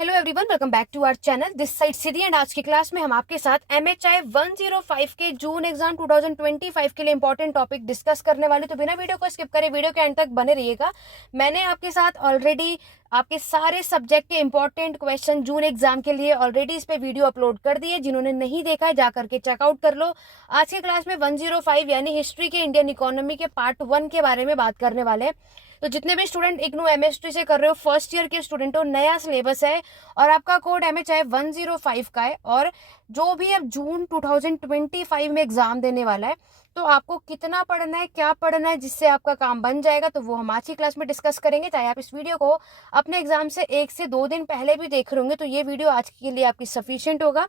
Hello everyone, welcome back to our channel. This side Siddhi and आज की class में हम आपके साथ MHI 105 के जून एग्जाम 2025 के लिए इंपॉर्टेंट टॉपिक डिस्कस करने वाले। तो बिना वीडियो को स्किप करें, वीडियो के एंड तक बने रहिएगा। मैंने आपके साथ ऑलरेडी आपके सारे सब्जेक्ट के इंपॉर्टेंट क्वेश्चन जून एग्जाम के लिए ऑलरेडी इस पे वीडियो अपलोड कर दिए। जिन्होंने नहीं देखा है जा करके चेकआउट कर लो। आज की क्लास में 105 यानी हिस्ट्री के इंडियन इकोनॉमी के पार्ट 1 के बारे में बात करने वाले हैं। तो जितने भी स्टूडेंट इग्नू एमएसटी से कर रहे हो, फर्स्ट ईयर के स्टूडेंट हो, नया सिलेबस है और आपका कोड MHI 105 का है। और जो भी अब जून 2025 में एग्जाम देने वाला है, तो आपको कितना पढ़ना है, क्या पढ़ना है, जिससे आपका काम बन जाएगा, तो वो हम आज की क्लास में डिस्कस करेंगे। चाहे आप इस वीडियो को अपने एग्जाम से 1 से 2 दिन पहले भी देख रहे होंगे, तो ये वीडियो आज के लिए आपकी सफिशिएंट होगा,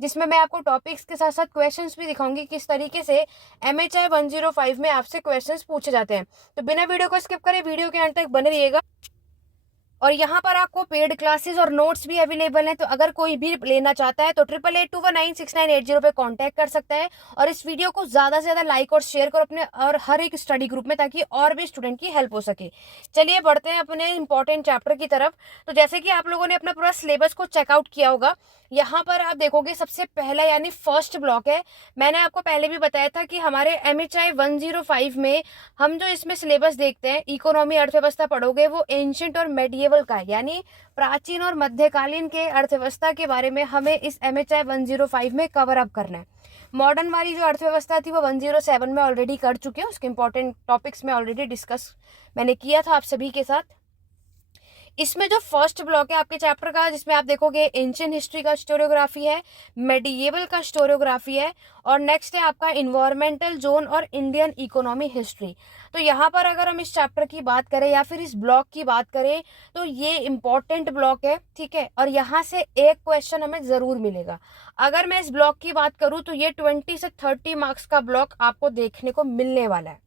जिसमें मैं आपको टॉपिक्स के साथ साथ क्वेश्चंस भी दिखाऊंगी किस तरीके से MHI 105 में आपसे क्वेश्चंस पूछे जाते हैं। तो बिना वीडियो को स्किप करें, वीडियो के अंत तक बने रहिएगा। और यहाँ पर आपको पेड क्लासेस और नोट्स भी अवेलेबल हैं। तो अगर कोई भी लेना चाहता है तो 8881966980 पे कांटेक्ट कर सकता है। और इस वीडियो को ज़्यादा से ज़्यादा लाइक और शेयर करो अपने और हर एक स्टडी ग्रुप में, ताकि और भी स्टूडेंट की हेल्प हो सके। चलिए बढ़ते हैं अपने इंपॉर्टेंट चैप्टर की तरफ। तो जैसे कि आप लोगों ने अपना पूरा सिलेबस को चेकआउट किया होगा, यहाँ पर आप देखोगे सबसे पहला यानी फर्स्ट ब्लॉक है। मैंने आपको पहले भी बताया था कि हमारे MHI 105 में हम जो इसमें सिलेबस देखते हैं, इकोनॉमी अर्थव्यवस्था पढ़ोगे, वो एंशिएंट और मेडिएवल का है, यानी प्राचीन और मध्यकालीन के अर्थव्यवस्था के बारे में हमें इस MHI 105 में कवर अप करना है। मॉडर्न वाली जो अर्थव्यवस्था थी वो 107 में ऑलरेडी कर चुके हैं। उसके इंपॉर्टेंट टॉपिक्स में ऑलरेडी डिस्कस मैंने किया था आप सभी के साथ। इसमें जो फर्स्ट ब्लॉक है आपके चैप्टर का, जिसमें आप देखोगे एंशियंट हिस्ट्री का स्टोरियोग्राफी है, मेडिएवल का स्टोरियोग्राफी है, और नेक्स्ट है आपका इन्वायरमेंटल जोन और इंडियन इकोनॉमी हिस्ट्री। तो यहाँ पर अगर हम इस चैप्टर की बात करें या फिर इस ब्लॉक की बात करें, तो ये इंपॉर्टेंट ब्लॉक है, ठीक है। और यहाँ से एक क्वेश्चन हमें जरूर मिलेगा। अगर मैं इस ब्लॉक की बात करूँ तो ये 20 से 30 मार्क्स का ब्लॉक आपको देखने को मिलने वाला है,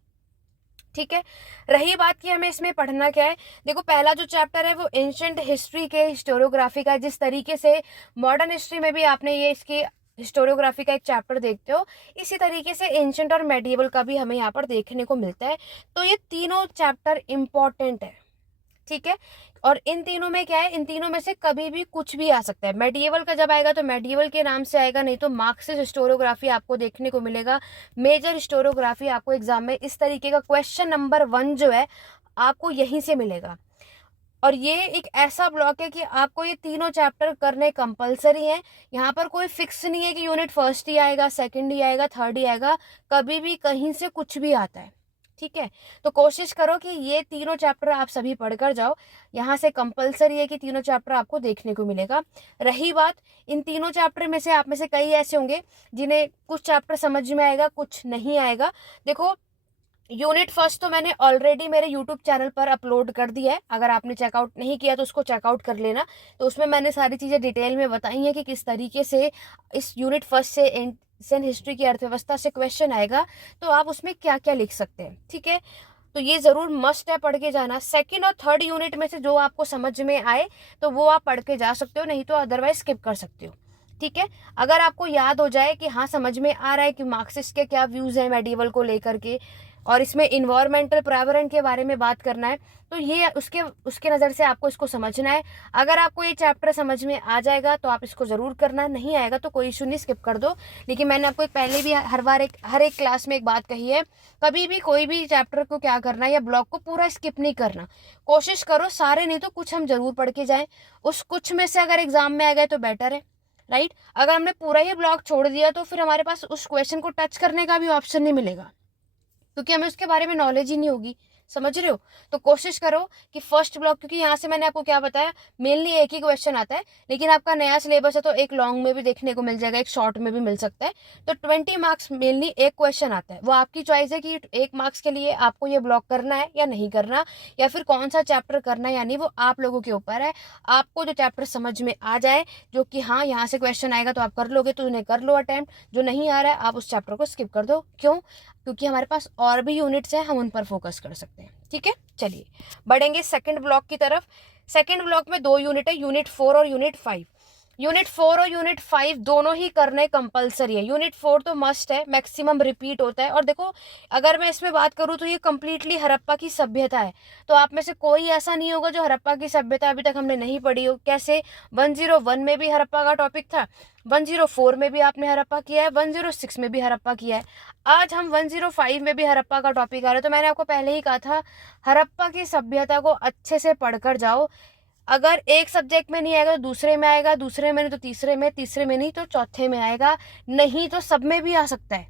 ठीक है। रही बात कि हमें इसमें पढ़ना क्या है, देखो पहला जो चैप्टर है वो एंशिएंट हिस्ट्री के हिस्टोरियोग्राफी का है। जिस तरीके से मॉडर्न हिस्ट्री में भी आपने ये इसकी हिस्टोरियोग्राफी का एक चैप्टर देखते हो, इसी तरीके से एंशिएंट और मेडिएवल का भी हमें यहाँ पर देखने को मिलता है। तो ये तीनों चैप्टर इंपॉर्टेंट है, ठीक है। और इन तीनों में क्या है, इन तीनों में से कभी भी कुछ भी आ सकता है। मेडिएवल का जब आएगा तो मेडिएवल के नाम से आएगा, नहीं तो मार्क्सिस्ट हिस्टोरियोग्राफी आपको देखने को मिलेगा। मेजर हिस्टोरियोग्राफी आपको एग्जाम में इस तरीके का क्वेश्चन नंबर 1 जो है आपको यहीं से मिलेगा। और ये एक ऐसा ब्लॉक है कि आपको ये तीनों चैप्टर करने कंपलसरी है। यहाँ पर कोई फिक्स नहीं है कि यूनिट फर्स्ट ही आएगा, सेकंड ही आएगा, थर्ड ही आएगा, कभी भी कहीं से कुछ भी आता है, ठीक है। तो कोशिश करो कि ये तीनों चैप्टर आप सभी पढ़कर जाओ। यहाँ से कंपलसरी है कि तीनों चैप्टर आपको देखने को मिलेगा। रही बात, इन तीनों चैप्टर में से आप में से कई ऐसे होंगे जिन्हें कुछ चैप्टर समझ में आएगा, कुछ नहीं आएगा। देखो, यूनिट फर्स्ट तो मैंने ऑलरेडी मेरे यूट्यूब चैनल पर अपलोड कर दिया है। अगर आपने चेकआउट नहीं किया तो उसको चेकआउट कर लेना। तो उसमें मैंने सारी चीज़ें डिटेल में बताई हैं कि किस तरीके से इस यूनिट फर्स्ट से एंशिएंट हिस्ट्री की अर्थव्यवस्था से क्वेश्चन आएगा, तो आप उसमें क्या क्या लिख सकते हैं, ठीक है। तो ये जरूर मस्ट है, पढ़ के जाना। सेकंड और थर्ड यूनिट में से जो आपको समझ में आए तो वो आप पढ़ के जा सकते हो, नहीं तो अदरवाइज स्किप कर सकते हो, ठीक है। अगर आपको याद हो जाए कि हाँ समझ में आ रहा है कि मार्क्सिस्ट के क्या व्यूज हैं मेडिएवल को लेकर के, और इसमें इन्वायरमेंटल पर्यावरण के बारे में बात करना है, तो ये उसके उसके नज़र से आपको इसको समझना है। अगर आपको ये चैप्टर समझ में आ जाएगा तो आप इसको ज़रूर करना, नहीं आएगा तो कोई इशू नहीं, स्किप कर दो। लेकिन मैंने आपको पहले भी हर एक क्लास में एक बात कही है, कभी भी कोई भी चैप्टर को क्या करना है या ब्लॉक को पूरा स्किप नहीं करना। कोशिश करो सारे नहीं तो कुछ हम जरूर पढ़ के जाएं। उस कुछ में से अगर एग्जाम में आ गए तो बेटर है, राइट। अगर हमने पूरा ही ब्लॉक छोड़ दिया तो फिर हमारे पास उस क्वेश्चन को टच करने का भी ऑप्शन नहीं मिलेगा, क्योंकि हमें उसके बारे में नॉलेज ही नहीं होगी, समझ रहे हो। तो कोशिश करो कि फर्स्ट ब्लॉक, क्योंकि यहाँ से मैंने आपको क्या बताया, मेनली एक ही क्वेश्चन आता है, लेकिन आपका नया सिलेबस है तो एक लॉन्ग में भी देखने को मिल जाएगा, एक शॉर्ट में भी मिल सकता है। तो 20 मार्क्स मेनली एक क्वेश्चन आता है। वो आपकी चॉइस है कि 1 मार्क्स के लिए आपको ये ब्लॉक करना है या नहीं करना, या फिर कौन सा चैप्टर करना है या नहीं, वो आप लोगों के ऊपर है। आपको जो चैप्टर समझ में आ जाए, जो कि हाँ यहाँ से क्वेश्चन आएगा तो आप कर लोगे, तो उन्हें कर लो अटेम्प्ट। जो नहीं आ रहा है आप उस चैप्टर को स्किप कर दो। क्यों? क्योंकि हमारे पास और भी यूनिट्स हैं, हम उन पर फोकस कर सकते हैं, ठीक है। चलिए बढ़ेंगे सेकंड ब्लॉक की तरफ। सेकंड ब्लॉक में 2 यूनिट है, यूनिट 4 और यूनिट 5। यूनिट 4 और यूनिट 5 दोनों ही करने कंपलसरी है। यूनिट 4 तो मस्ट है, मैक्सिमम रिपीट होता है। और देखो, अगर मैं इसमें बात करूँ तो ये कंप्लीटली हड़प्पा की सभ्यता है। तो आप में से कोई ऐसा नहीं होगा जो हड़प्पा की सभ्यता अभी तक हमने नहीं पढ़ी हो। कैसे 101 में भी हड़प्पा का टॉपिक था, 104 में भी आपने हड़प्पा किया है, 106 में भी हड़प्पा किया है, आज हम 105 में भी हड़प्पा का टॉपिक आ रहा है। तो मैंने आपको पहले ही कहा था, हड़प्पा की सभ्यता को अच्छे से पढ़कर जाओ। अगर एक सब्जेक्ट में नहीं आएगा तो दूसरे में आएगा, दूसरे में नहीं तो तीसरे में, तीसरे में नहीं तो चौथे में आएगा, नहीं तो सब में भी आ सकता है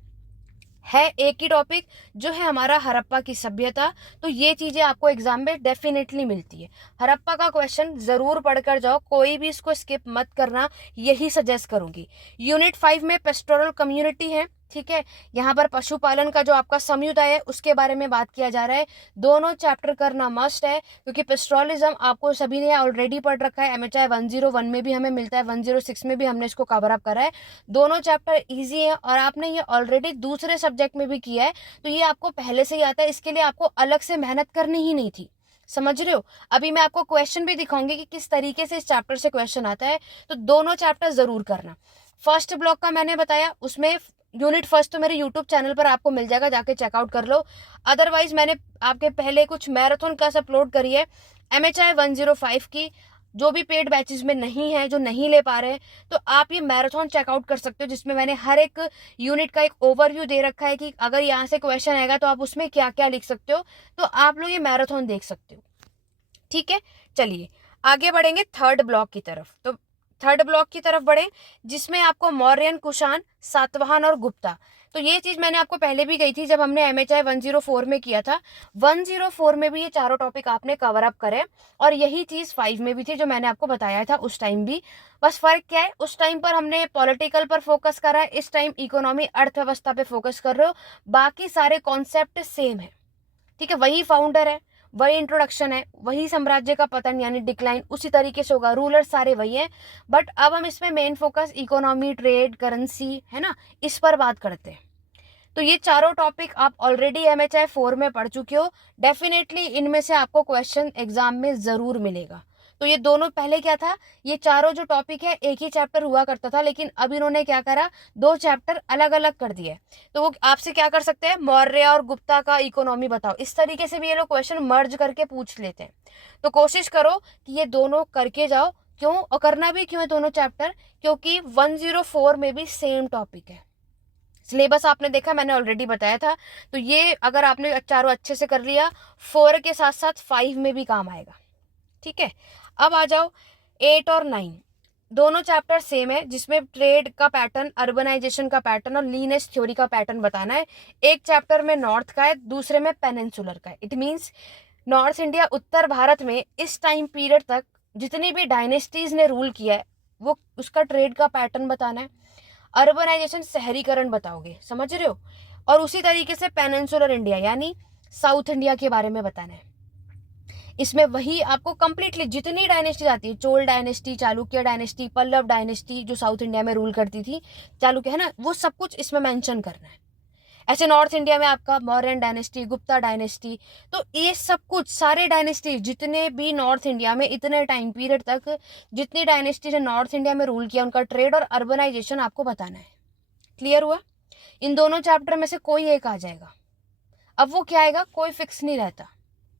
एक ही टॉपिक जो है हमारा हड़प्पा की सभ्यता। तो ये चीजें आपको एग्जाम में डेफिनेटली मिलती है। हड़प्पा का क्वेश्चन जरूर पढ़कर जाओ, कोई भी इसको स्किप मत करना, यही सजेस्ट करूंगी। यूनिट 5 में पेस्टोरल कम्युनिटी है, ठीक है। यहाँ पर पशुपालन का जो आपका समुदाय है उसके बारे में बात किया जा रहा है। दोनों चैप्टर करना मस्ट है, क्योंकि पेस्ट्रोलिज्म आपको सभी ने ऑलरेडी पढ़ रखा है। MHI 101 में भी हमें मिलता है, 106 में भी हमने इसको कवर अप करा है। दोनों चैप्टर इजी है और आपने ये ऑलरेडी दूसरे सब्जेक्ट में भी किया है, तो ये आपको पहले से ही आता है। इसके लिए आपको अलग से मेहनत करनी ही नहीं थी, समझ रहे हो। अभी मैं आपको क्वेश्चन भी दिखाऊंगी कि किस तरीके से इस चैप्टर से क्वेश्चन आता है, तो दोनों चैप्टर जरूर करना। फर्स्ट ब्लॉक का मैंने बताया, उसमें यूनिट फर्स्ट तो मेरे यूट्यूब चैनल पर आपको मिल जाएगा, जाके चेकआउट कर लो। अदरवाइज मैंने आपके पहले कुछ मैराथन क्लास अपलोड करी है MHI 105 की, जो भी पेड बैचेस में नहीं है, जो नहीं ले पा रहे हैं, तो आप ये मैराथन चेकआउट कर सकते हो, जिसमें मैंने हर एक यूनिट का एक ओवरव्यू दे रखा है कि अगर यहाँ से क्वेश्चन आएगा तो आप उसमें क्या क्या लिख सकते हो। तो आप लोग ये मैराथन देख सकते हो, ठीक है। चलिए आगे बढ़ेंगे थर्ड ब्लॉक की तरफ। तो थर्ड ब्लॉक की तरफ बढ़े, जिसमें आपको मौर्यन, कुषाण, सातवाहन और गुप्ता। तो ये चीज मैंने आपको पहले भी कही थी जब हमने MHI 104 में किया था। 104 में भी ये चारों टॉपिक आपने कवर अप करे, और यही चीज 5 में भी थी जो मैंने आपको बताया था उस टाइम भी। बस फर्क क्या है, उस टाइम पर हमने पॉलिटिकल पर फोकस करा है, इस टाइम इकोनॉमी, अर्थव्यवस्था पे फोकस कर रहे हो। बाकी सारे कॉन्सेप्ट सेम है, ठीक है। वही फाउंडर है, वही इंट्रोडक्शन है, वही साम्राज्य का पतन यानी डिक्लाइन उसी तरीके से होगा, रूलर सारे वही हैं। बट अब हम इसमें main focus economy, trade, currency है ना, इस पर बात करते हैं। तो ये चारों टॉपिक आप ऑलरेडी MHI 4 में पढ़ चुके हो, डेफिनेटली इनमें से आपको क्वेश्चन एग्जाम में जरूर मिलेगा। तो ये दोनों पहले क्या था, ये चारों जो टॉपिक है एक ही चैप्टर हुआ करता था, लेकिन अब इन्होंने क्या करा, दो चैप्टर अलग अलग कर दिए। तो वो आपसे क्या कर सकते हैं, मौर्य और गुप्ता का इकोनॉमी बताओ, इस तरीके से भी ये लोग क्वेश्चन मर्ज करके पूछ लेते हैं। तो कोशिश करो कि ये दोनों करके जाओ। क्यों, और करना भी क्यों है दोनों चैप्टर, क्योंकि 104 में भी सेम टॉपिक है। सिलेबस आपने देखा, मैंने ऑलरेडी बताया था। तो ये अगर आपने चारों अच्छे से कर लिया, 4 के साथ साथ 5 में भी काम आएगा, ठीक है। अब आ जाओ 8 और 9, दोनों चैप्टर सेम है, जिसमें ट्रेड का पैटर्न, अर्बनाइजेशन का पैटर्न और लीनेस थ्योरी का पैटर्न बताना है। एक चैप्टर में नॉर्थ का है, दूसरे में पेनिनसुलर का है। इट मीन्स नॉर्थ इंडिया, उत्तर भारत में इस टाइम पीरियड तक जितनी भी डायनेस्टीज ने रूल किया है, वो उसका ट्रेड का पैटर्न बताना है। अर्बनाइजेशन, शहरीकरण बताओगे, समझ रहे हो। और उसी तरीके से पेनिनसुलर इंडिया यानी साउथ इंडिया के बारे में बताना है। इसमें वही आपको कंप्लीटली जितनी डायनेस्टी आती है, Chola dynasty, Chalukya dynasty, Pallava dynasty जो साउथ इंडिया में रूल करती थी, चालुक्य है ना, वो सब कुछ इसमें मेंशन करना है। ऐसे नॉर्थ इंडिया में आपका मौर्यन डायनेस्टी, गुप्ता डायनेस्टी, तो ये सब कुछ सारे डायनेस्टी जितने भी नॉर्थ इंडिया में इतने टाइम पीरियड तक जितनी डायनेस्टी ने नॉर्थ इंडिया में रूल किया, उनका ट्रेड और अर्बनाइजेशन आपको बताना है। क्लियर हुआ। इन दोनों चैप्टर में से कोई एक आ जाएगा। अब वो क्या आएगा, कोई फिक्स नहीं रहता,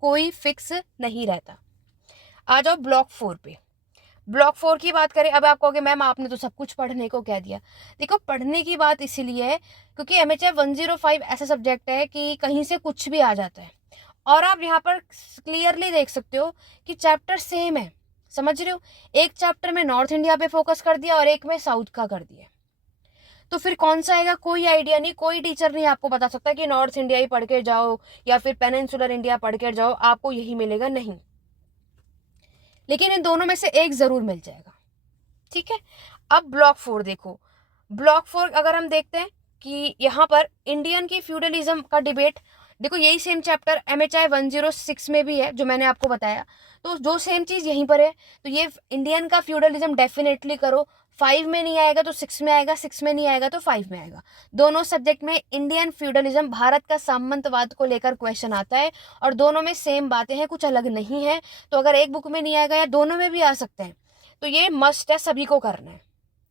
कोई फिक्स नहीं रहता। आ जाओ ब्लॉक 4 पे। ब्लॉक 4 की बात करें, अब आप कहोगे मैम आपने तो सब कुछ पढ़ने को कह दिया। देखो, पढ़ने की बात इसीलिए है क्योंकि MHI 105 ऐसा सब्जेक्ट है कि कहीं से कुछ भी आ जाता है। और आप यहाँ पर क्लियरली देख सकते हो कि चैप्टर सेम है, समझ रहे हो। एक चैप्टर में नॉर्थ इंडिया पे फोकस कर दिया और एक में साउथ का कर दिया, तो फिर कौन सा आएगा, कोई आइडिया नहीं। कोई टीचर नहीं आपको बता सकता कि नॉर्थ इंडिया ही पढ़ के जाओ या फिर पेनिनसुलर इंडिया पढ़ के जाओ, आपको यही मिलेगा, नहीं। लेकिन इन दोनों में से एक जरूर मिल जाएगा, ठीक है। अब ब्लॉक 4 देखो। ब्लॉक 4 अगर हम देखते हैं कि यहाँ पर इंडियन की फ्यूडलिज्म का डिबेट, देखो यही सेम चैप्टर MHI 106 में भी है जो मैंने आपको बताया, तो जो सेम चीज यहीं पर है। तो ये इंडियन का फ्यूडलिज्म डेफिनेटली करो। 5 में नहीं आएगा तो 6 में आएगा, 6 में नहीं आएगा तो 5 में आएगा। दोनों सब्जेक्ट में इंडियन फ्यूडलिज्म, भारत का सामंतवाद को लेकर क्वेश्चन आता है, और दोनों में सेम बातें हैं, कुछ अलग नहीं है। तो अगर एक बुक में नहीं आएगा या दोनों में भी आ सकते हैं, तो ये मस्ट है, सभी को करना है,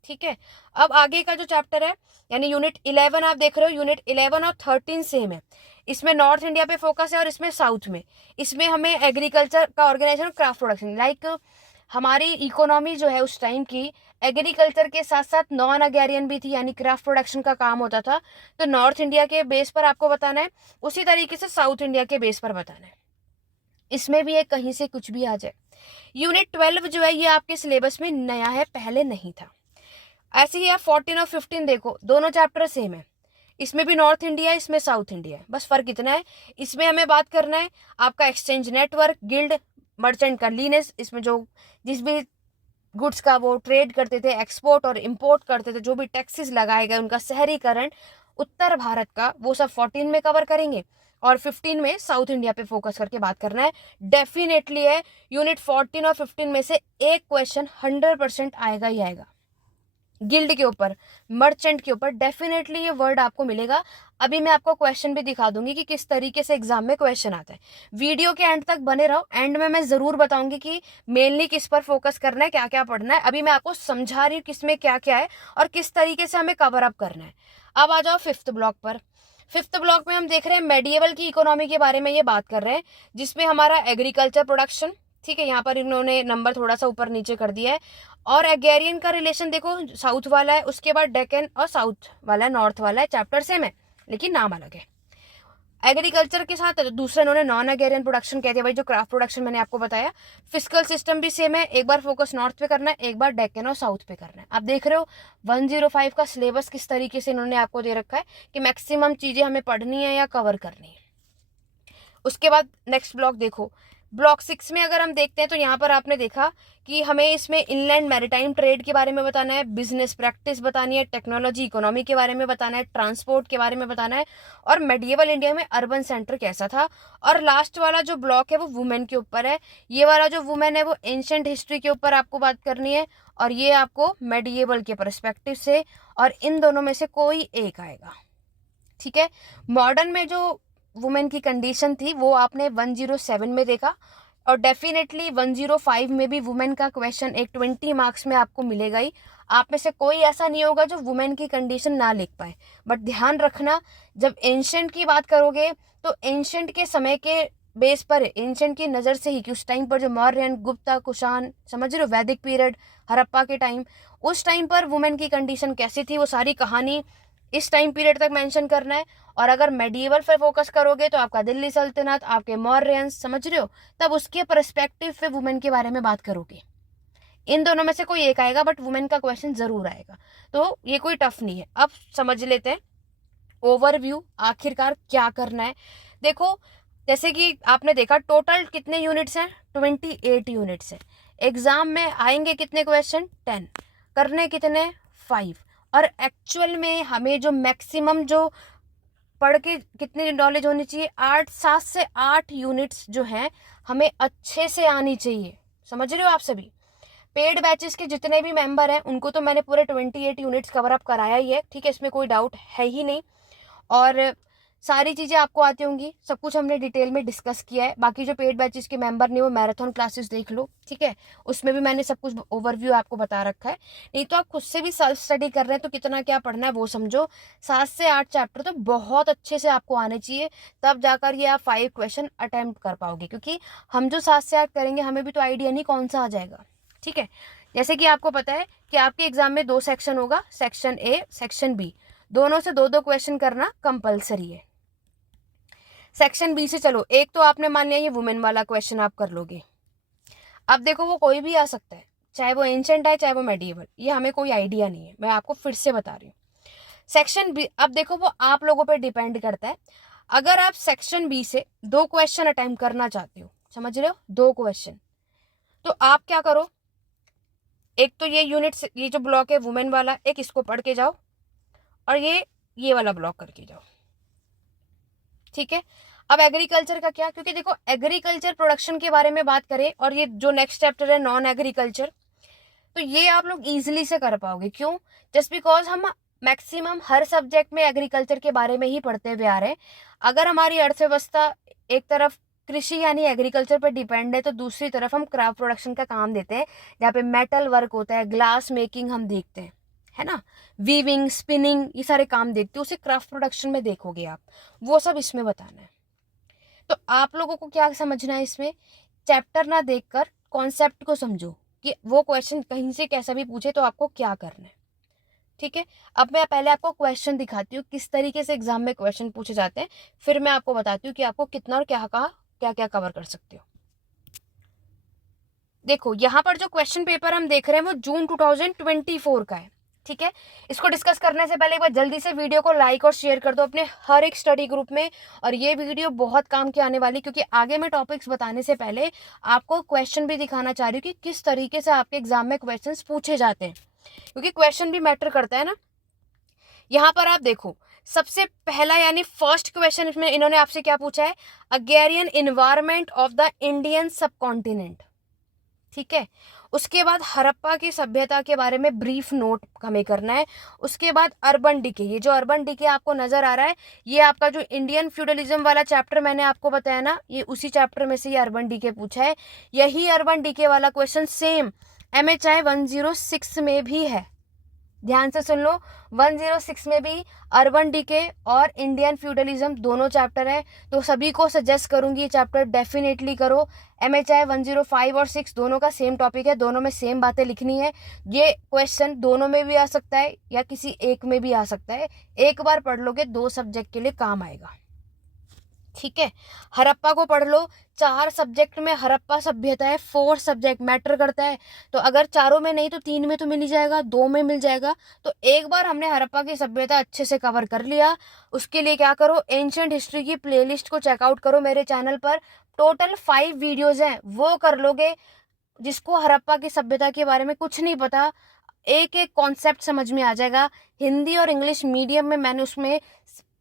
ठीक है। अब आगे का जो चैप्टर है यानी यूनिट 11 आप देख रहे हो, यूनिट 11 और 13 सेम है। इसमें नॉर्थ इंडिया पे फोकस है और इसमें साउथ में। इसमें हमें एग्रीकल्चर का ऑर्गेनाइजेशन और क्राफ्ट प्रोडक्शन, लाइक हमारी इकोनॉमी जो है उस टाइम की एग्रीकल्चर के साथ साथ नॉन अग्रेरियन भी थी, यानी क्राफ्ट प्रोडक्शन का काम होता था। तो नॉर्थ इंडिया के बेस पर आपको बताना है, उसी तरीके से साउथ इंडिया के बेस पर बताना है। इसमें भी एक कहीं से कुछ भी आ जाए। यूनिट 12 जो है ये आपके सिलेबस में नया है, पहले नहीं था। ऐसे ही आप 14 और 15 देखो, दोनों चैप्टर सेम है। इसमें भी नॉर्थ इंडिया है, इसमें साउथ इंडिया है, बस फर्क इतना है इसमें हमें बात करना है आपका एक्सचेंज नेटवर्क, गिल्ड, मर्चेंट का लीनेस, इसमें जो जिस भी गुड्स का वो ट्रेड करते थे, एक्सपोर्ट और इंपोर्ट करते थे, जो भी टैक्सेस लगाए गए उनका शहरीकरण उत्तर भारत का, वो सब 14 में कवर करेंगे और 15 में साउथ इंडिया पे फोकस करके बात करना है। डेफिनेटली है यूनिट 14 और 15 में से एक क्वेश्चन 100% आएगा ही आएगा। गिल्ड के ऊपर, मर्चेंट के ऊपर डेफिनेटली ये वर्ड आपको मिलेगा। अभी मैं आपको क्वेश्चन भी दिखा दूंगी कि किस तरीके से एग्जाम में क्वेश्चन आता है। वीडियो के एंड तक बने रहो, एंड में मैं जरूर बताऊंगी कि मेनली किस पर फोकस करना है, क्या क्या पढ़ना है। अभी मैं आपको समझा रही हूँ किसमें क्या क्या है और किस तरीके से हमें कवर अप करना है। अब आ जाओ 5th ब्लॉक पर। 5th ब्लॉक में हम देख रहे हैं मेडिएवल की इकोनॉमी के बारे में ये बात कर रहे हैं, जिसमें हमारा एग्रीकल्चर प्रोडक्शन, ठीक है, यहाँ पर इन्होंने नंबर थोड़ा सा ऊपर नीचे कर दिया है। और एगेरियन का रिलेशन देखो, साउथ वाला है, उसके बाद डेक्कन और साउथ वाला है, नॉर्थ वाला है, चैप्टर सेम है लेकिन नाम अलग है। एग्रीकल्चर के साथ दूसरा इन्होंने नॉन एगेरियन प्रोडक्शन कहते हैं भाई, जो क्राफ्ट प्रोडक्शन मैंने आपको बताया। फिजिकल सिस्टम भी सेम है, एक बार फोकस नॉर्थ पे करना है, एक बार डेक्कन और साउथ पे करना है। आप देख रहे हो 105 का सिलेबस किस तरीके से इन्होंने आपको दे रखा है कि मैक्सिमम चीजें हमें पढ़नी है या कवर करनी है। उसके बाद नेक्स्ट ब्लॉक देखो, ब्लॉक 6 में अगर हम देखते हैं तो यहाँ पर आपने देखा कि हमें इसमें इनलैंड मैरिटाइम ट्रेड के बारे में बताना है, बिजनेस प्रैक्टिस बतानी है, टेक्नोलॉजी इकोनॉमी के बारे में बताना है, ट्रांसपोर्ट के बारे में बताना है और मेडिएवल इंडिया में अर्बन सेंटर कैसा था। और लास्ट वाला जो ब्लॉक है वो वुमेन के ऊपर है। ये वाला जो वुमेन है वो एंशिएंट हिस्ट्री के ऊपर आपको बात करनी है और ये आपको मेडिएवल के परस्पेक्टिव से, और इन दोनों में से कोई एक आएगा, ठीक है। मॉडर्न में जो वुमेन की कंडीशन थी वो आपने 107 में देखा और डेफिनेटली 105 में भी वुमेन का क्वेश्चन एक 20 मार्क्स में आपको मिलेगा ही। आप में से कोई ऐसा नहीं होगा जो वुमेन की कंडीशन ना लिख पाए। बट ध्यान रखना, जब एंशिएंट की बात करोगे तो एंशिएंट के समय के बेस पर, एंशिएंट की नज़र से ही कि उस टाइम पर जो मौर्यन, गुप्ता, कुषाण, समझ रहे हो, वैदिक पीरियड, हड़प्पा के टाइम, उस टाइम पर वुमेन की कंडीशन कैसी थी वो सारी कहानी इस टाइम पीरियड तक मेंशन करना है। और अगर मेडिएवल पे फोकस करोगे तो आपका दिल्ली सल्तनत, आपके मौर्यंस, समझ रहे हो, तब उसके पर्सपेक्टिव पे वुमेन के बारे में बात करोगे। इन दोनों में से कोई एक आएगा बट वुमेन का क्वेश्चन जरूर आएगा, तो ये कोई टफ नहीं है। अब समझ लेते हैं ओवरव्यू, आखिरकार क्या करना है। देखो जैसे कि आपने देखा टोटल कितने यूनिट्स हैं, 28 यूनिट्स हैं। एग्जाम में आएंगे कितने क्वेश्चन, 10, करने कितने, 5। और एक्चुअल में हमें जो मैक्सिमम जो पढ़ के कितनी नॉलेज होनी चाहिए, 7 से 8 यूनिट्स जो हैं हमें अच्छे से आनी चाहिए। समझ रहे हो आप सभी। पेड बैचेस के जितने भी मेंबर हैं उनको तो मैंने पूरे 28 यूनिट्स कवर अप कराया ही है, ठीक है, इसमें कोई डाउट है ही नहीं। और सारी चीज़ें आपको आती होंगी, सब कुछ हमने डिटेल में डिस्कस किया है। बाकी जो पेड बैचेस के मेंबर नहीं वो मैराथन क्लासेस देख लो, ठीक है, उसमें भी मैंने सब कुछ ओवरव्यू आपको बता रखा है। नहीं तो आप खुद से भी सेल्फ स्टडी कर रहे हैं तो कितना क्या पढ़ना है वो समझो। 7 से 8 चैप्टर तो बहुत अच्छे से आपको आने चाहिए, तब जाकर ये आप 5 क्वेश्चन अटेम्प्ट कर पाओगे, क्योंकि हम जो 7 से 8 करेंगे हमें भी तो आइडिया नहीं कौन सा आ जाएगा, ठीक है। जैसे कि आपको पता है कि आपके एग्जाम में 2 सेक्शन होगा, सेक्शन ए, सेक्शन बी, दोनों से 2-2 क्वेश्चन करना कंपलसरी है। सेक्शन बी से चलो, एक तो आपने मान लिया ये वुमेन वाला क्वेश्चन आप कर लोगे। अब देखो वो कोई भी आ सकता है, चाहे वो एंशिएंट है चाहे वो मेडिएवल, ये हमें कोई आइडिया नहीं है, मैं आपको फिर से बता रही हूँ। सेक्शन बी, अब देखो वो आप लोगों पे डिपेंड करता है। अगर आप सेक्शन बी से 2 क्वेश्चन अटेम्प्ट करना चाहते हो, समझ रहे हो, 2 क्वेश्चन, तो आप क्या करो, एक तो ये यूनिट, ये जो ब्लॉक है वुमेन वाला, एक इसको पढ़ के जाओ और ये वाला ब्लॉक करके जाओ, ठीक है। अब एग्रीकल्चर का क्या, क्योंकि देखो एग्रीकल्चर प्रोडक्शन के बारे में बात करें और ये जो नेक्स्ट चैप्टर है नॉन एग्रीकल्चर, तो ये आप लोग इजीली से कर पाओगे। क्यों, जस्ट बिकॉज हम मैक्सिमम हर सब्जेक्ट में एग्रीकल्चर के बारे में ही पढ़ते हुए आ रहे हैं। अगर हमारी अर्थव्यवस्था एक तरफ कृषि यानी एग्रीकल्चर पर डिपेंड है, तो दूसरी तरफ हम क्राफ्ट प्रोडक्शन का काम देते हैं, जहाँ पे मेटल वर्क होता है, ग्लास मेकिंग हम देखते हैं, है ना, वीविंग, स्पिनिंग, ये सारे काम देखते हो, उसे क्राफ्ट प्रोडक्शन में देखोगे आप, वो सब इसमें बताना है। तो आप लोगों को क्या समझना है इसमें, चैप्टर ना देखकर कॉन्सेप्ट को समझो कि वो क्वेश्चन कहीं से कैसा भी पूछे तो आपको क्या करना है। ठीक है, अब मैं पहले आपको क्वेश्चन दिखाती हूँ किस तरीके से एग्जाम में क्वेश्चन पूछे जाते हैं, फिर मैं आपको बताती हूँ कि आपको कितना और क्या क्या कवर कर सकते हो। देखो यहाँ पर जो क्वेश्चन पेपर हम देख रहे हैं वो जून 2024 का है। ठीक है, इसको डिस्कस करने से पहले एक बार जल्दी से वीडियो को लाइक और शेयर कर दो अपने हर एक स्टडी ग्रुप में, और ये वीडियो बहुत काम की आने वाली, क्योंकि आगे मैं टॉपिक्स बताने से पहले आपको क्वेश्चन भी दिखाना चाह रही हूँ कि किस तरीके से आपके एग्जाम में क्वेश्चंस पूछे जाते हैं, क्योंकि क्वेश्चन भी मैटर करता है ना। यहाँ पर आप देखो, सबसे पहला यानी फर्स्ट क्वेश्चन इसमें इन्होंने आपसे क्या पूछा है, agrarian environment of the Indian subcontinent. ठीक है, उसके बाद हड़प्पा की सभ्यता के बारे में ब्रीफ नोट हमें करना है। उसके बाद अर्बन डिके, ये जो अर्बन डिके आपको नजर आ रहा है, ये आपका जो इंडियन फ्यूडलिज्म वाला चैप्टर मैंने आपको बताया ना, ये उसी चैप्टर में से ये अर्बन डिके पूछा है। यही अर्बन डिके वाला क्वेश्चन सेम MHI 106 में भी है, ध्यान से सुन लो। 106 में भी अर्बन डिके और इंडियन फ्यूडलिज्म दोनों चैप्टर है, तो सभी को सजेस्ट करूंगी ये चैप्टर डेफिनेटली करो। MHI 105 और 6 दोनों का सेम टॉपिक है, दोनों में सेम बातें लिखनी है। ये क्वेश्चन दोनों में भी आ सकता है या किसी एक में भी आ सकता है, एक बार पढ़ लोगे 2 सब्जेक्ट के लिए काम आएगा। ठीक है, हड़प्पा को पढ़ लो, 4 सब्जेक्ट में हड़प्पा सभ्यता है, 4 सब्जेक्ट मैटर करता है, तो अगर चारों में नहीं तो 3 में तो मिल ही जाएगा, 2 में मिल जाएगा। तो एक बार हमने हड़प्पा की सभ्यता अच्छे से कवर कर लिया, उसके लिए क्या करो, एंशिएंट हिस्ट्री की प्लेलिस्ट को चेकआउट करो मेरे चैनल पर, टोटल 5 वीडियोज हैं, वो कर लोगे। जिसको हड़प्पा की सभ्यता के बारे में कुछ नहीं पता, एक एक कॉन्सेप्ट समझ में आ जाएगा। हिंदी और इंग्लिश मीडियम में मैंने उसमें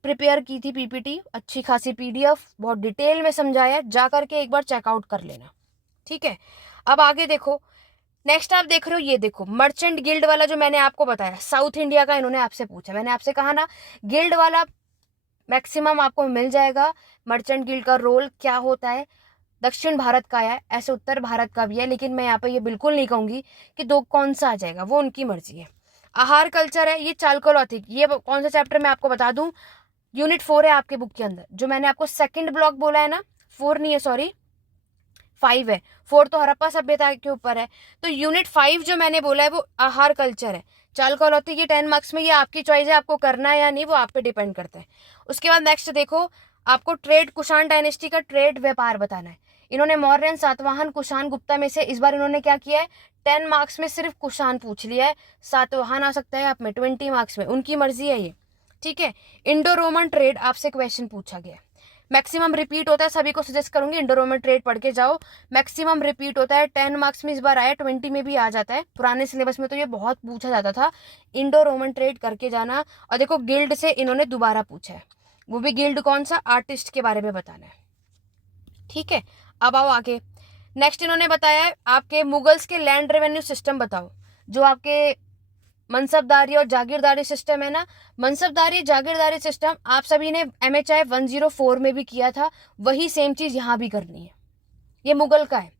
प्रिपेयर की थी PPT, अच्छी खासी PDF, बहुत डिटेल में समझाया, जा करके एक बार चेकआउट कर लेना। ठीक है, अब आगे देखो, नेक्स्ट आप देख रहे हो, ये देखो मर्चेंट गिल्ड वाला जो मैंने आपको बताया, साउथ इंडिया का इन्होंने आपसे पूछा, मैंने आपसे कहा ना गिल्ड वाला मैक्सिमम आपको मिल जाएगा, मर्चेंट गिल्ड का रोल क्या होता है, दक्षिण भारत का है, ऐसे उत्तर भारत का भी है, लेकिन मैं यहाँ पे ये बिल्कुल नहीं कहूंगी कि दो कौन सा आ जाएगा, वो उनकी मर्जी है। आहार कल्चर है, ये चालकोलॉथिक, ये कौन सा चैप्टर मैं आपको बता दूं, यूनिट 4 है आपके बुक के अंदर, जो मैंने आपको सेकंड ब्लॉक बोला है ना, 4 नहीं है सॉरी 5 है, 4 तो हड़प्पा सभ्यता के ऊपर है, तो यूनिट 5 जो मैंने बोला है वो आहार कल्चर है। चालकोलॉथी की 10 मार्क्स में, ये आपकी चॉइस है, आपको करना है या नहीं वो आप पे डिपेंड करता है। उसके बाद नेक्स्ट देखो, आपको ट्रेड, कुषाण डायनेस्टी का ट्रेड व्यापार बताना है। इन्होंने मौर्यन, सातवाहन, कुषाण, गुप्ता में से इस बार इन्होंने क्या किया है, 10 मार्क्स में सिर्फ कुषाण पूछ लिया है, सातवाहन आ सकता है आप में 20 मार्क्स में, उनकी मर्जी है ये। ठीक है, इंडो रोमन ट्रेड आपसे क्वेश्चन पूछा गया, मैक्सिमम रिपीट होता है, सभी को सजेस्ट करूंगी इंडो रोमन ट्रेड पढ़ के जाओ, मैक्सिमम रिपीट होता है, 10 मार्क्स में इस बार आया, 20 में भी आ जाता है, पुराने सिलेबस में तो ये बहुत पूछा जाता था, इंडो रोमन ट्रेड करके जाना। और देखो गिल्ड से इन्होंने दोबारा पूछा है, वो भी गिल्ड कौन सा, आर्टिस्ट के बारे में बताना है। ठीक है, अब आओ आगे, नेक्स्ट इन्होंने बताया है आपके मुगल्स के लैंड रेवेन्यू सिस्टम बताओ, जो आपके मनसबदारी और जागीरदारी सिस्टम है ना, मनसबदारी जागीरदारी सिस्टम आप सभी ने MHI 104 में भी किया था, वही सेम चीज यहाँ भी करनी है, ये मुगल का है।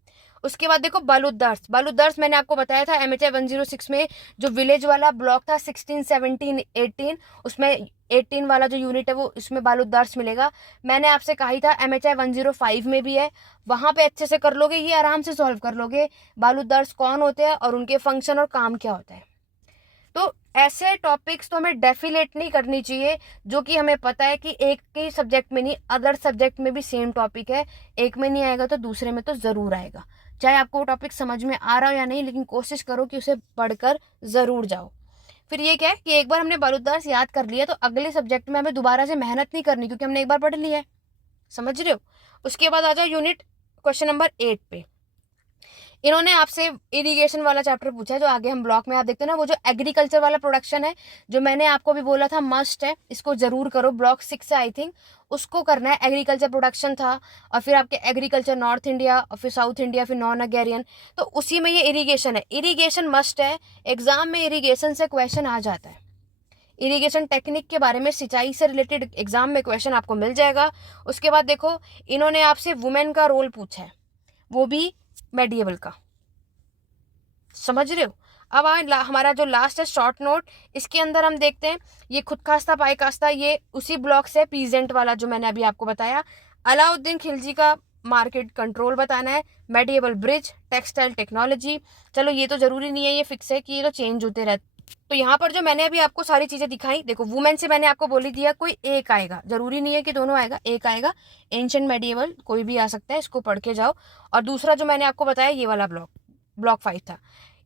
उसके बाद देखो बालूदार्स, बालूदार्स मैंने आपको बताया था MHI 106 में, जो विलेज वाला ब्लॉक था 16, 17, 18, उसमें 18 वाला जो यूनिट है वो इसमें बालूदार्स मिलेगा। मैंने आपसे कहा ही था MHI 105 में भी है, वहां पे अच्छे से कर लोगे, ये आराम से सॉल्व कर लोगे, बालूदार्स कौन होते हैं और उनके फंक्शन और काम क्या होता है। तो ऐसे टॉपिक्स तो हमें डेफिनेट नहीं करनी चाहिए, जो कि हमें पता है कि एक ही सब्जेक्ट में नहीं, अदर सब्जेक्ट में भी सेम टॉपिक है, एक में नहीं आएगा तो दूसरे में तो जरूर आएगा, चाहे आपको वो टॉपिक समझ में आ रहा हो या नहीं, लेकिन कोशिश करो कि उसे पढ़कर जरूर जाओ। फिर ये क्या है कि एक बार हमने बारूदार्स याद कर लिया तो अगले सब्जेक्ट में हमें दोबारा से मेहनत नहीं करनी, क्योंकि हमने एक बार पढ़ लिया है, समझ रहे हो। उसके बाद आ जाओ यूनिट क्वेश्चन नंबर 8 पे, इन्होंने आपसे इरिगेशन वाला चैप्टर पूछा है, जो आगे हम ब्लॉक में आप देखते हो ना, वो जो एग्रीकल्चर वाला प्रोडक्शन है, जो मैंने आपको भी बोला था मस्ट है, इसको जरूर करो, ब्लॉक 6 से आई थिंक उसको करना है। एग्रीकल्चर प्रोडक्शन था, और फिर आपके एग्रीकल्चर नॉर्थ इंडिया, और फिर साउथ इंडिया, फिर नॉन अग्रेरियन, तो उसी में ये इरिगेशन है, इरिगेशन मस्ट है, एग्जाम में इरिगेशन से क्वेश्चन आ जाता है। इरिगेशन टेक्निक के बारे में, सिंचाई से रिलेटेड एग्जाम में क्वेश्चन आपको मिल जाएगा। उसके बाद देखो इन्होंने आपसे वुमेन का रोल पूछा है, वो भी मेडिएवल का, समझ रहे हो। अब हमारा जो लास्ट है शॉर्ट नोट, इसके अंदर हम देखते हैं ये खुद खास्ता पाई कास्ता, ये उसी ब्लॉक से पीजेंट वाला जो मैंने अभी आपको बताया। अलाउद्दीन खिलजी का मार्केट कंट्रोल बताना है, मेडिएवल ब्रिज, टेक्सटाइल टेक्नोलॉजी। चलो ये तो जरूरी नहीं है, ये फिक्स है कि ये तो चेंज होते रहते। तो यहाँ पर जो मैंने अभी आपको सारी चीजें दिखाई, देखो वुमेन से मैंने आपको बोली दिया कोई एक आएगा, जरूरी नहीं है कि दोनों आएगा, एक आएगा। एंशिएंट मेडिएवल कोई भी आ सकता है, इसको पढ़ के जाओ। और दूसरा जो मैंने आपको बताया ये वाला ब्लॉक 5 था।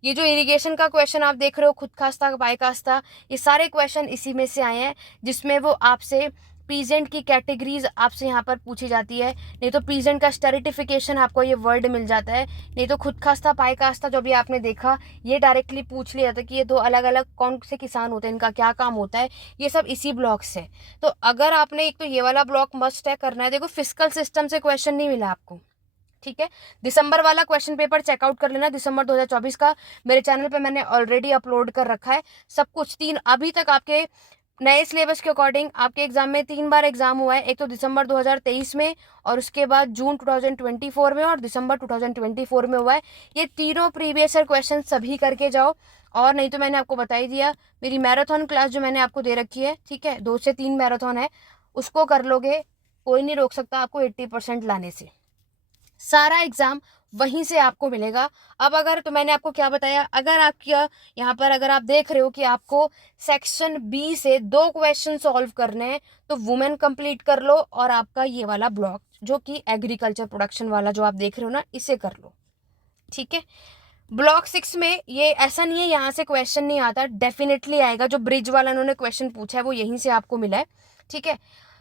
ये जो इरिगेशन का क्वेश्चन आप देख रहे हो, खुद खास्ता पाई कास्ता, ये सारे क्वेश्चन इसी में से आए हैं, जिसमें वो आपसे पीजेंट की कैटेगरीज आपसे यहाँ पर पूछी जाती है। नहीं तो पीजेंट का स्टेरिटिफिकेशन आपको ये वर्ड मिल जाता है, नहीं तो खुद खास्ता पाई कास्ता जो भी आपने देखा ये डायरेक्टली पूछ लिया था कि ये दो अलग अलग कौन से किसान होते हैं, इनका क्या काम होता है, ये सब इसी ब्लॉक से। तो अगर आपने एक तो ये वाला ब्लॉक मस्ट है करना है। देखो फिस्कल सिस्टम से क्वेश्चन नहीं मिला आपको, ठीक है। दिसंबर वाला क्वेश्चन पेपर चेकआउट कर लेना, दिसंबर 2024 का मेरे चैनल पे मैंने ऑलरेडी अपलोड कर रखा है सब कुछ। अभी तक आपके नए सिलेबस के अकॉर्डिंग आपके एग्जाम में 3 बार एग्जाम हुआ है, एक तो दिसंबर 2023 में, और उसके बाद जून 2024 में, और दिसंबर 2024 में हुआ है। ये तीनों प्रीवियस ईयर क्वेश्चन सभी करके जाओ। और नहीं तो मैंने आपको बता ही दिया, मेरी मैराथन क्लास जो मैंने आपको दे रखी है, ठीक है, 2 से 3 मैराथन है, उसको कर लोगे, कोई नहीं रोक सकता आपको 80% लाने से। सारा एग्जाम वहीं से आपको मिलेगा। अब अगर तो मैंने आपको क्या बताया, अगर आपकी यहाँ पर अगर आप देख रहे हो कि आपको सेक्शन बी से 2 क्वेश्चन सॉल्व करने हैं, तो वुमेन कंप्लीट कर लो, और आपका ये वाला ब्लॉक जो कि एग्रीकल्चर प्रोडक्शन वाला जो आप देख रहे हो ना, इसे कर लो, ठीक है। ब्लॉक 6 में ये ऐसा नहीं है यहाँ से क्वेश्चन नहीं आता, डेफिनेटली आएगा। जो ब्रिज वाला उन्होंने क्वेश्चन पूछा है वो यहीं से आपको मिला है, ठीक है।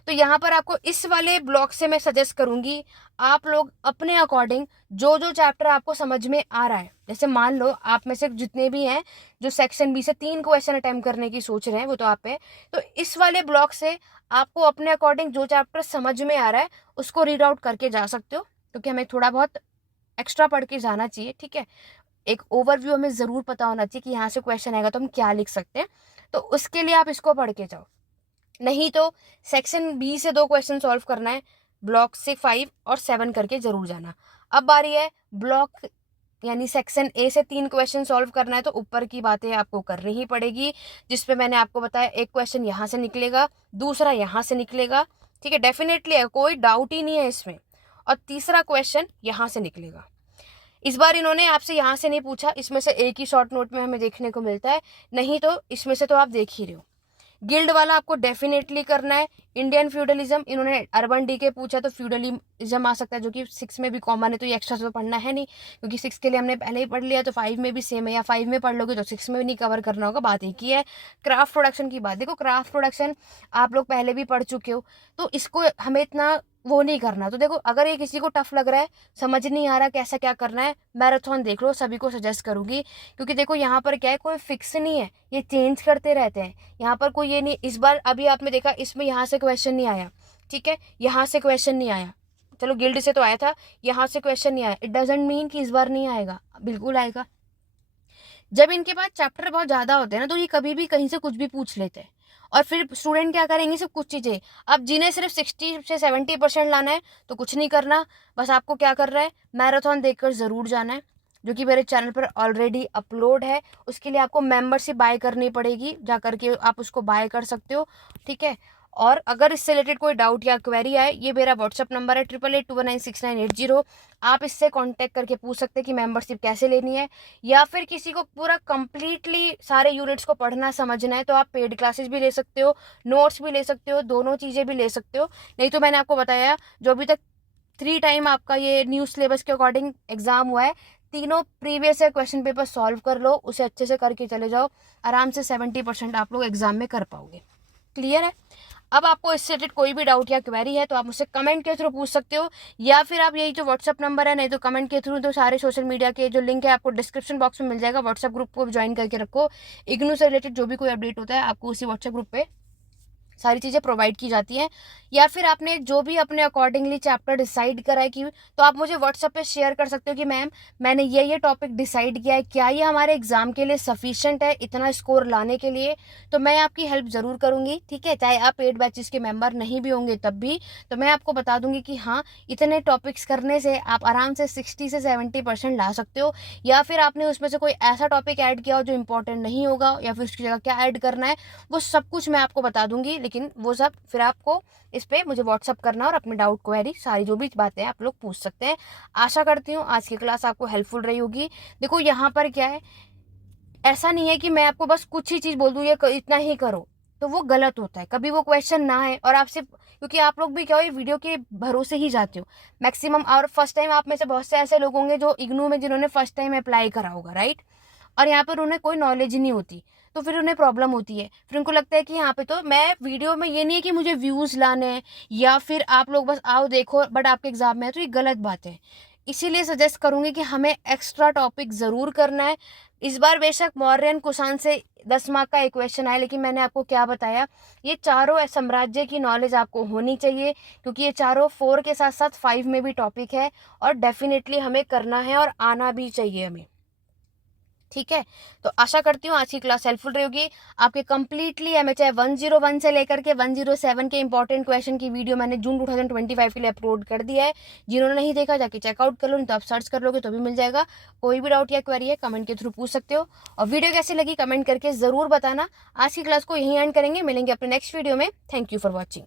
तो यहाँ पर आपको इस वाले ब्लॉक से मैं सजेस्ट करूंगी, आप लोग अपने अकॉर्डिंग जो जो चैप्टर आपको समझ में आ रहा है, जैसे मान लो आप में से जितने भी हैं जो सेक्शन बी से 3 क्वेश्चन अटेम्प्ट करने की सोच रहे हैं, वो तो आप है, तो इस वाले ब्लॉक से आपको अपने अकॉर्डिंग जो चैप्टर समझ में आ रहा है उसको रीड आउट करके जा सकते हो, क्योंकि हमें थोड़ा बहुत एक्स्ट्रा पढ़ के जाना चाहिए, ठीक है। एक ओवरव्यू हमें ज़रूर पता होना चाहिए कि यहाँ से क्वेश्चन आएगा तो हम क्या लिख सकते हैं, तो उसके लिए आप इसको पढ़ के जाओ। नहीं तो सेक्शन बी से 2 क्वेश्चन सॉल्व करना है, ब्लॉक से 5 और 7 करके जरूर जाना। अब बारी है ब्लॉक यानी सेक्शन ए से 3 क्वेश्चन सॉल्व करना है, तो ऊपर की बातें आपको करनी ही पड़ेगी, जिसपे मैंने आपको बताया एक क्वेश्चन यहाँ से निकलेगा, दूसरा यहाँ से निकलेगा, ठीक है, डेफिनेटली है, कोई डाउट ही नहीं है इसमें, और तीसरा क्वेश्चन यहाँ से निकलेगा। इस बार इन्होंने आपसे यहाँ से नहीं पूछा, इसमें से एक ही शॉर्ट नोट में हमें देखने को मिलता है, नहीं तो इसमें से तो आप देख ही रहे हो। गिल्ड वाला आपको डेफिनेटली करना है। इंडियन फ्यूडलिज्म, इन्होंने अर्बन डी के पूछा तो फ्यूडलिज्म आ सकता है, जो कि 6 में भी कॉमन है, तो ये एक्स्ट्रा से तो पढ़ना है नहीं, क्योंकि 6 के लिए हमने पहले ही पढ़ लिया, तो 5 में भी सेम है, या 5 में पढ़ लोगे तो 6 में भी नहीं कवर करना होगा, बात एक ही है। क्राफ्ट प्रोडक्शन की बात, देखो क्राफ्ट प्रोडक्शन आप लोग पहले भी पढ़ चुके हो, तो इसको हमें इतना वो नहीं करना। तो देखो अगर ये किसी को टफ लग रहा है, समझ नहीं आ रहा कैसा क्या करना है, मैराथन देख लो, सभी को सजेस्ट करूंगी, क्योंकि देखो यहाँ पर क्या है, कोई फिक्स नहीं है, ये चेंज करते रहते हैं, यहाँ पर कोई ये नहीं, इस बार अभी आपने देखा इसमें यहाँ से क्वेश्चन नहीं आया, ठीक है, यहाँ से क्वेश्चन नहीं आया, चलो गिल्ड से तो आया था, यहाँ से क्वेश्चन नहीं आया, इट डजेंट मीन कि इस बार नहीं आएगा, बिल्कुल आएगा। जब इनके पास चैप्टर बहुत ज़्यादा होते हैं ना, तो ये कभी भी कहीं से कुछ भी पूछ लेते हैं, और फिर स्टूडेंट क्या करेंगे, सब कुछ चीज़ें। अब जिन्हें सिर्फ 60 से 70% लाना है तो कुछ नहीं करना, बस आपको क्या कर रहा है, मैराथन देखकर ज़रूर जाना है, जो कि मेरे चैनल पर ऑलरेडी अपलोड है। उसके लिए आपको मेंबरशिप बाय करनी पड़ेगी, जा करके आप उसको बाय कर सकते हो, ठीक है। और अगर इससे रिलेटेड कोई डाउट या क्वेरी आए, ये मेरा व्हाट्सअप नंबर है 8881969680, आप इससे कांटेक्ट करके पूछ सकते हैं कि मेंबरशिप कैसे लेनी है, या फिर किसी को पूरा कंप्लीटली सारे यूनिट्स को पढ़ना समझना है तो आप पेड क्लासेस भी ले सकते हो, नोट्स भी ले सकते हो, दोनों चीज़ें भी ले सकते हो। नहीं तो मैंने आपको बताया जो अभी तक 3 टाइम आपका ये न्यू सिलेबस के अकॉर्डिंग एग्जाम हुआ है, तीनों previous year question paper solve कर लो, उसे अच्छे से करके चले जाओ, आराम से 70% आप लोग एग्जाम में कर पाओगे। क्लियर है। अब आपको इससे रिलेटेड कोई भी डाउट या क्वेरी है तो आप मुझसे कमेंट के थ्रू पूछ सकते हो, या फिर आप यही जो व्हाट्सअप नंबर है, नहीं तो कमेंट के थ्रू, तो सारे सोशल मीडिया के जो लिंक है आपको डिस्क्रिप्शन बॉक्स में मिल जाएगा। व्हाट्सअप ग्रुप को भी ज्वाइन करके रखो, इग्नू से रिलेटेड जो भी कोई अपडेट होता है आपको उसी व्हाट्सएप ग्रुप पे सारी चीज़ें प्रोवाइड की जाती हैं। या फिर आपने जो भी अपने अकॉर्डिंगली चैप्टर डिसाइड करा है कि, तो आप मुझे व्हाट्सएप पे शेयर कर सकते हो कि मैम मैंने ये टॉपिक डिसाइड किया है, क्या ये हमारे एग्जाम के लिए सफिशिएंट है इतना स्कोर लाने के लिए। तो मैं आपकी हेल्प ज़रूर करूँगी, ठीक है, चाहे आप पेड बैचेस के मेंबर नहीं भी होंगे तब भी। तो मैं आपको बता दूंगी कि हाँ, इतने टॉपिक्स करने से आप आराम से 60 से 70% ला सकते हो। या फिर आपने उसमें से कोई ऐसा टॉपिक ऐड किया हो जो इंपॉर्टेंट नहीं होगा, या फिर उसकी जगह क्या ऐड करना है, वो सब कुछ मैं आपको बता दूंगी। लेकिन वो सब फिर आपको इस पे मुझे व्हाट्सअप करना और अपने डाउट क्वेरी सारी जो भी बातें आप लोग पूछ सकते हैं। आशा करती हूँ आज की क्लास आपको हेल्पफुल रही होगी। देखो यहाँ पर क्या है, ऐसा नहीं है कि मैं आपको बस कुछ ही चीज़ बोल दूँ ये इतना ही करो, तो वो गलत होता है। कभी वो क्वेश्चन ना है और आपसे, क्योंकि आप लोग भी क्या हो, ये वीडियो के भरोसे ही जाते हो मैक्सिमम। और फर्स्ट टाइम आप में से बहुत से ऐसे लोग होंगे जो इग्नू में जिन्होंने फर्स्ट टाइम अप्लाई करा होगा, राइट, और यहाँ पर उन्हें कोई नॉलेज ही नहीं होती, तो फिर उन्हें प्रॉब्लम होती है। फिर उनको लगता है कि यहाँ पे तो मैं वीडियो में, ये नहीं है कि मुझे व्यूज़ लाने हैं या फिर आप लोग बस आओ देखो बट आपके एग्जाम में है, तो ये गलत बात है। इसीलिए सजेस्ट करूँगी कि हमें एक्स्ट्रा टॉपिक ज़रूर करना है। इस बार बेशक मौर्य एंड कुषाण से 10 मार्क का एक क्वेश्चन आया, लेकिन मैंने आपको क्या बताया, ये चारों साम्राज्य की नॉलेज आपको होनी चाहिए, क्योंकि ये चारों 4 के साथ साथ 5 में भी टॉपिक है और डेफिनेटली हमें करना है और आना भी चाहिए हमें, ठीक है। तो आशा करती हूँ आज की क्लास हेल्पफुल रहेगी आपके कंप्लीटली। एमएचआई 101 से लेकर के 107 के इंपॉर्टेंट क्वेश्चन की वीडियो मैंने जून 2025 के लिए अपलोड कर दिया है। जिन्होंने नहीं देखा जाके चेकआउट कर लो, नहीं तो आप सर्च कर लोगे तो भी मिल जाएगा। कोई भी डाउट या क्वेरी है कमेंट के थ्रू पूछ सकते हो, और वीडियो कैसी लगी कमेंट करके ज़रूर बताना। आज की क्लास को यहीं एंड करेंगे, मिलेंगे अपने नेक्स्ट वीडियो में। Thank you for watching.